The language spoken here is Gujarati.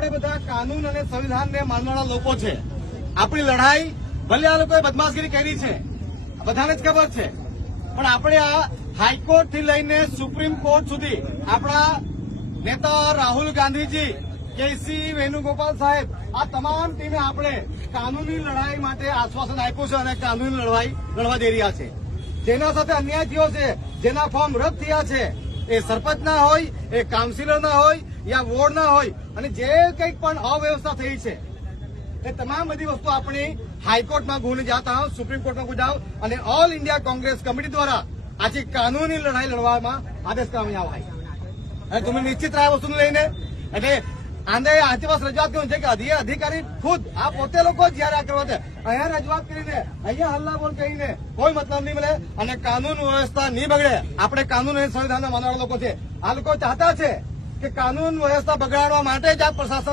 આપણે બધા કાનૂન અને સંવિધાનને માનનારા લોકો છે. આપણી લડાઈ ભલે આ લોકોએ બદમાશગીરી કરી છે, બધાને જ ખબર છે, પણ આપણે આ હાઈકોર્ટ થી લઈને સુપ્રીમ કોર્ટ સુધી આપણા નેતા રાહુલ ગાંધીજી, કેસી વેણુગોપાલ સાહેબ, આ તમામ ટીમે આપણે કાનૂની લડાઈ માટે આશ્વાસન આપ્યું છે અને કાનૂની લડાઈ લડવા દઈ રહ્યા છે. જેના સાથે અન્યાય થયો છે, જેના ફોર્મ રદ થયા છે, એ સરપંચ ના હોય, એ કાઉન્સિલર ના હોય, યા વોર્ડ ના હોય, અને જે કંઈક પણ અવ્યવસ્થા થઈ છે એ તમામ બધી વસ્તુ આપણી હાઈકોર્ટમાં ગુણ જાતા સુપ્રીમ કોર્ટમાં ગુજાવ અને ઓલ ઇન્ડિયા કોંગ્રેસ કમિટી દ્વારા આજે કાનૂની લડાઈ લડવામાં આદેશ કરવામાં આવે. અને તમે નિશ્ચિત આ વસ્તુને લઈને એટલે આંધે આંચવાસ રજૂઆત કર્યું છે કે અધિકારી ખુદ આ પોતે લોકો જયારે આ કરવા અહીંયા રજૂઆત કરીને અહીંયા હલ્લા બોલ કહીને કોઈ મતલબ નહીં મળે અને કાનૂન વ્યવસ્થા નહીં બગડે. આપણે કાનૂન અને સંવિધાનના માનવાળા લોકો છે. આ લોકો ચાહતા છે કે કાનૂન વ્યવસ્થા બગાડવા માટે જ આ પ્રશાસન